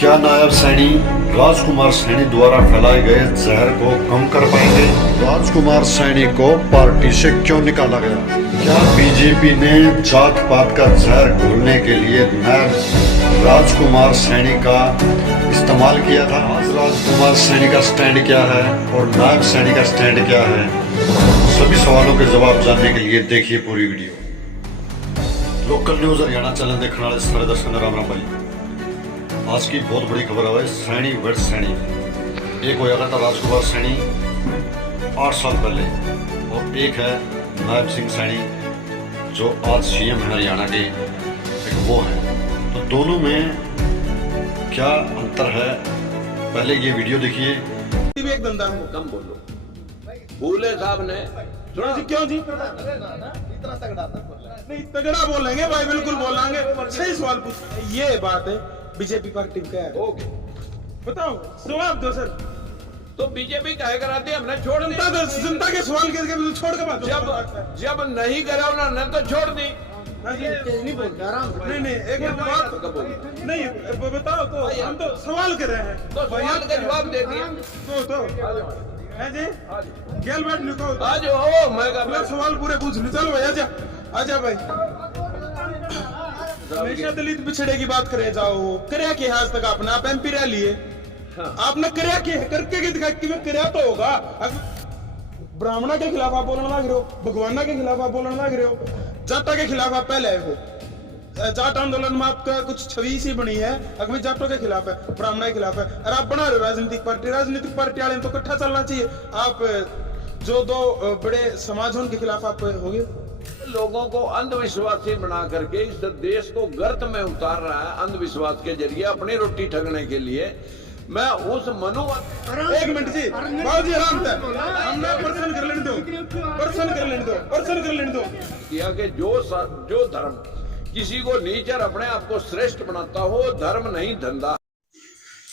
क्या नायब सैनी राजकुमार सैनी द्वारा फैलाए गए जहर को कम कर पाएंगे? राजकुमार सैनी को पार्टी से क्यों निकाला गया? क्या बीजेपी ने जात पात का जहर घोलने के लिए नायब राजकुमार सैनी का इस्तेमाल किया था? आज राजकुमार सैनी का स्टैंड क्या है और नायब सैनी का स्टैंड क्या है? सभी सवालों के जवाब जानने के लिए देखिए पूरी video. Local news Haryana channel देखने वाले सारे दर्शकों को राम राम भाई। आज की बहुत बड़ी खबर है सैनी वर्सेस सैनी। एक होया था राजकुमार सैनी 8 साल पहले और एक है नायब सिंह सैनी जो आज सीएम है हरियाणा के, एक वो है। तो दोनों में क्या अंतर है, पहले ये वीडियो देखिए। एक धंधा है, कम बोलो। भूले साहब ने सुनो जी, क्यों जी इतना तगड़ा नहीं तगड़ा बोलेंगे भाई, बिल्कुल बोलेंगे। सही सवाल पूछ, ये बात है बीजेपी पार्टी का है। ओके, बताओ, जवाब दो सर। तो बीजेपी कहे कराती हमने छोड़ दी। जनता के सवाल करके छोड़ के बात जब नहीं करा उन्होंने तो छोड़ दी। नहीं बोलते आराम से। नहीं एक मिनट बात नहीं बताओ तो हम तो सवाल कर रहे हैं, तो सवाल का जवाब दे दिया। तो है जी गेल बैठ लिखो आज हो मैं मैं सवाल पूरे पूछ लूं। चलो भाई आजा आजा भाई। हमेशा दलित पिछड़े की बात करे जाओ, करया के आज तक आपने आप एमपी रह लिए। आपने करया के करके दिखा कि मैं करया तो होगा। ब्राह्मणा के खिलाफ आप बोलने लग रहे हो, भगवाना के खिलाफ आप बोलने लग रहे हो, जाटा के खिलाफ आप पहले हो। जाट आंदोलन में आपका कुछ छवि सी बनी है, अगर जाटों के खिलाफ है, ब्राह्मणों के खिलाफ है, और आप बना रहे हो राजनीतिक पार्टी वाले तो इकट्ठा चलना चाहिए। आप जो दो बड़े समाज हैं उनके खिलाफ आप होगे। लोगों को अंधविश्वासी बना करके इस देश को गर्त में उतार रहा है अंधविश्वास के जरिए अपनी रोटी ठगने के लिए। मैं उस मनुवाद एक मिनट जी बाबू जी आराम से, हमने पर्सन कर लेने दो किया कि जो धर्म किसी को नीच और अपने आप को श्रेष्ठ बनाता हो, धर्म नहीं धंधा।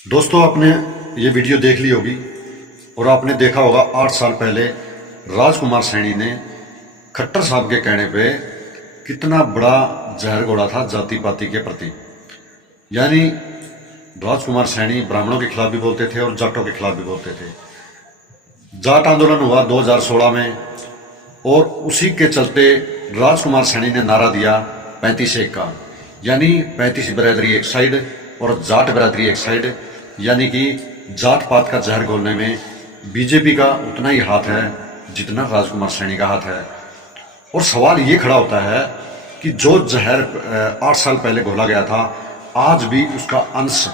दोस्तों, आपने ये वीडियो देख ली होगी और आपने देखा होगा 8 साल पहले राजकुमार सैनी ने खट्टर साहब के कहने पे कितना बड़ा जहर घोड़ा था जाति पाति के प्रति। यानी राजकुमार सैनी ब्राह्मणों के खिलाफ भी बोलते थे और जाटों के खिलाफ भी बोलते थे। जाट आंदोलन हुआ 2016 में और उसी के चलते राजकुमार सैनी ने नारा दिया 35-1 का, यानी 35 बिरादरी एक साइड और जाट बिरादरी एक साइड। यानी कि जात पात का जहर घोलने में बीजेपी का उतना ही हाथ है जितना राजकुमार सैनी का हाथ है। और सवाल ये खड़ा होता है कि जो जहर 8 साल पहले घोला गया था, आज भी उसका अंश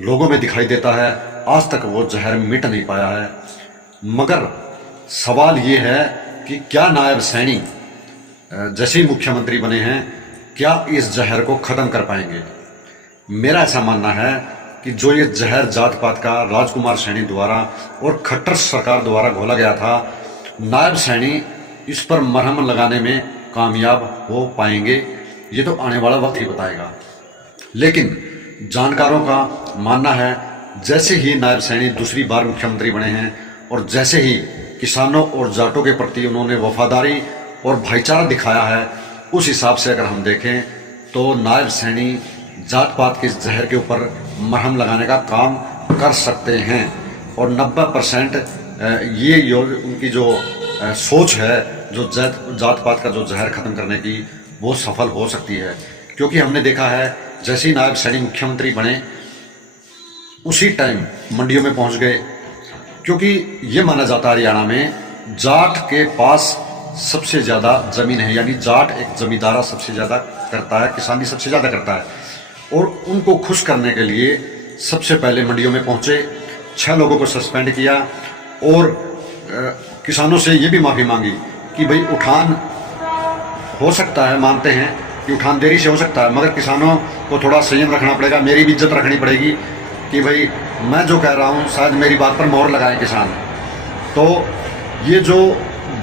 लोगों में दिखाई देता है। आज तक वो जहर मिट नहीं पाया है। मगर सवाल ये है कि क्या नायब सैनी जैसे ही मुख्यमंत्री बने हैं, क्या इस जहर को खत्म कर पाएंगे? मेरा ऐसा मानना है कि जो ये जहर जात पात का राजकुमार सैनी द्वारा और खट्टर सरकार द्वारा घोला गया था, नायब सैनी इस पर मरहम लगाने में कामयाब हो पाएंगे, ये तो आने वाला वक्त ही बताएगा। लेकिन जानकारों का मानना है जैसे ही नायब सैनी दूसरी बार मुख्यमंत्री बने हैं और जैसे ही किसानों और जाटों के प्रति उन्होंने वफादारी और भाईचारा दिखाया है, उस हिसाब से अगर हम देखें तो नायब सैनी जात पात के जहर के ऊपर मरहम लगाने का काम कर सकते हैं। और 90% ये उनकी जो सोच है, जो जात पात का जो जहर खत्म करने की, वो सफल हो सकती है। क्योंकि हमने देखा है जैसे ही नायब सैनी मुख्यमंत्री बने उसी टाइम मंडियों में पहुंच गए। क्योंकि ये माना जाता है हरियाणा में जाट के पास सबसे ज़्यादा ज़मीन है, यानी जाट एक जमींदारा सबसे ज़्यादा करता है, किसानी सबसे ज़्यादा करता है। और उनको खुश करने के लिए सबसे पहले मंडियों में पहुंचे, 6 लोगों को सस्पेंड किया और किसानों से ये भी माफ़ी मांगी कि भाई उठान हो सकता है, मानते हैं कि उठान देरी से हो सकता है, मगर किसानों को थोड़ा संयम रखना पड़ेगा, मेरी भी इज्जत रखनी पड़ेगी कि भाई मैं जो कह रहा हूँ शायद मेरी बात पर मोहर लगाएं किसान। तो ये जो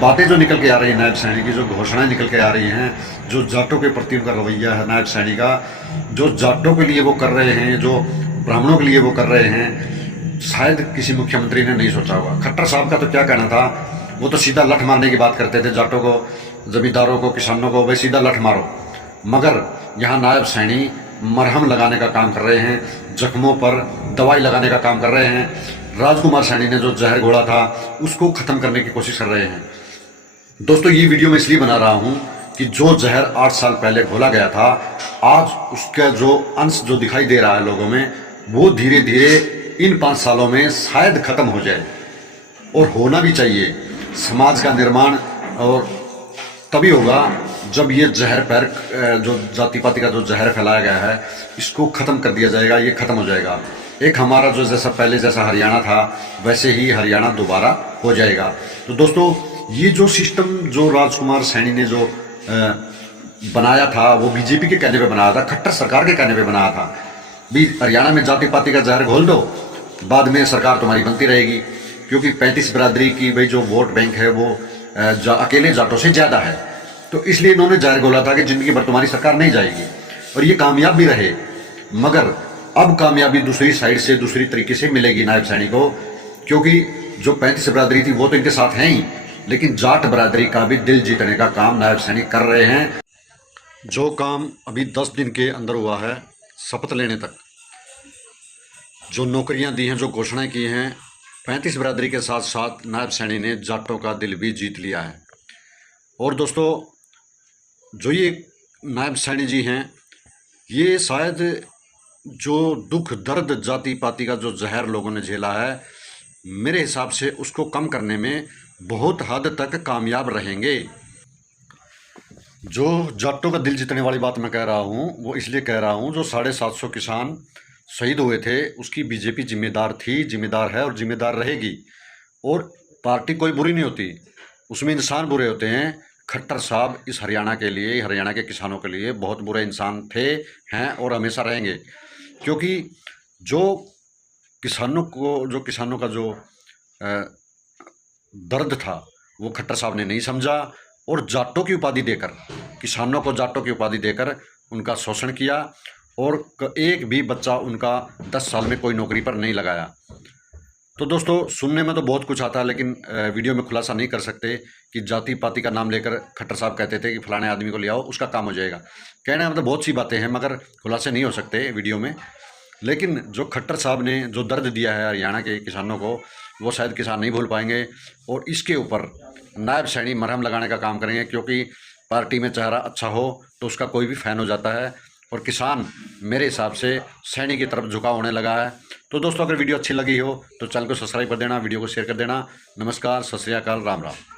बातें जो निकल के आ रही है नायब सैनी की, जो घोषणाएं निकल के आ रही हैं, जो जाटों के प्रति उनका रवैया है नायब सैनी का, जो जाटों के लिए वो कर रहे हैं, जो ब्राह्मणों के लिए वो कर रहे हैं, शायद किसी मुख्यमंत्री ने नहीं सोचा होगा। खट्टर साहब का तो क्या कहना था, वो तो सीधा लठ मारने की बात करते थे, जाटों को, जमींदारों को, किसानों को, भाई सीधा लठ मारो। मगर यहाँ नायब सैनी मरहम लगाने का काम कर रहे हैं, जख्मों पर दवाई लगाने का काम कर रहे हैं। राजकुमार सैनी ने जो जहर घोला था उसको ख़त्म करने की कोशिश कर रहे हैं। दोस्तों ये वीडियो मैं इसलिए बना रहा हूँ कि जो जहर 8 साल पहले घोला गया था, आज उसका जो अंश जो दिखाई दे रहा है लोगों में, वो धीरे धीरे इन 5 सालों में शायद ख़त्म हो जाए। और होना भी चाहिए। समाज का निर्माण और तभी होगा जब ये जहर पैर जो जाति पाति का जो जहर फैलाया गया है इसको ख़त्म कर दिया जाएगा, ये ख़त्म हो जाएगा। एक हमारा जो जैसा पहले जैसा हरियाणा था वैसे ही हरियाणा दोबारा हो जाएगा। तो दोस्तों ये जो सिस्टम जो राजकुमार सैनी ने जो बनाया था वो बीजेपी के कहने पे बनाया था, खट्टर सरकार के कहने पे बनाया था। भी हरियाणा में जाति पाति का जहर घोल दो, बाद में सरकार तुम्हारी बनती रहेगी, क्योंकि 35 बिरादरी की भाई जो वोट बैंक है वो अकेले जाटों से ज़्यादा है। तो इसलिए इन्होंने जहर घोला था कि जिंदगी भर तुम्हारी सरकार नहीं जाएगी, और ये कामयाब भी रहे। मगर अब कामयाबी दूसरी साइड से दूसरी तरीके से मिलेगी नायब सैनी को, क्योंकि जो 35 बिरादरी थी वो तो इनके साथ हैं ही, लेकिन जाट बिरादरी का भी दिल जीतने का काम नायब सैनी कर रहे हैं। जो काम अभी 10 दिन के अंदर हुआ है, शपथ लेने तक जो नौकरियां दी हैं, जो घोषणाएं की हैं, 35 बिरादरी के साथ साथ नायब सैनी ने जाटों का दिल भी जीत लिया है। और दोस्तों जो ये नायब सैनी जी हैं, ये शायद जो दुख दर्द जाति पाति का जो जहर लोगों ने झेला है, मेरे हिसाब से उसको कम करने में बहुत हद तक कामयाब रहेंगे। जो जाटों का दिल जीतने वाली बात मैं कह रहा हूँ वो इसलिए कह रहा हूँ, जो 750 किसान शहीद हुए थे उसकी बीजेपी जिम्मेदार थी, जिम्मेदार है और जिम्मेदार रहेगी। और पार्टी कोई बुरी नहीं होती, उसमें इंसान बुरे होते हैं। खट्टर साहब इस हरियाणा के लिए, हरियाणा के किसानों के लिए बहुत बुरे इंसान थे, हैं और हमेशा रहेंगे। क्योंकि जो किसानों का जो दर्द था वो खट्टर साहब ने नहीं समझा, और जाटों की उपाधि देकर, किसानों को जाटों की उपाधि देकर उनका शोषण किया, और एक भी बच्चा उनका 10 साल में कोई नौकरी पर नहीं लगाया। तो दोस्तों सुनने में तो बहुत कुछ आता है, लेकिन वीडियो में खुलासा नहीं कर सकते कि जाति पाति का नाम लेकर खट्टर साहब कहते थे कि फलाने आदमी को ले आओ उसका काम हो जाएगा। कहने मतलब बहुत सी बातें हैं, मगर खुलासे नहीं हो सकते वीडियो में। लेकिन जो खट्टर साहब ने जो दर्द दिया है हरियाणा के किसानों को, वो शायद किसान नहीं भूल पाएंगे, और इसके ऊपर नायब सैनी मरहम लगाने का काम करेंगे। क्योंकि पार्टी में चेहरा अच्छा हो तो उसका कोई भी फ़ैन हो जाता है, और किसान मेरे हिसाब से सैनी की तरफ झुकाव होने लगा है। तो दोस्तों अगर वीडियो अच्छी लगी हो तो चैनल को सब्सक्राइब कर देना, वीडियो को शेयर कर देना। नमस्कार, सत श्री अकाल, राम राम।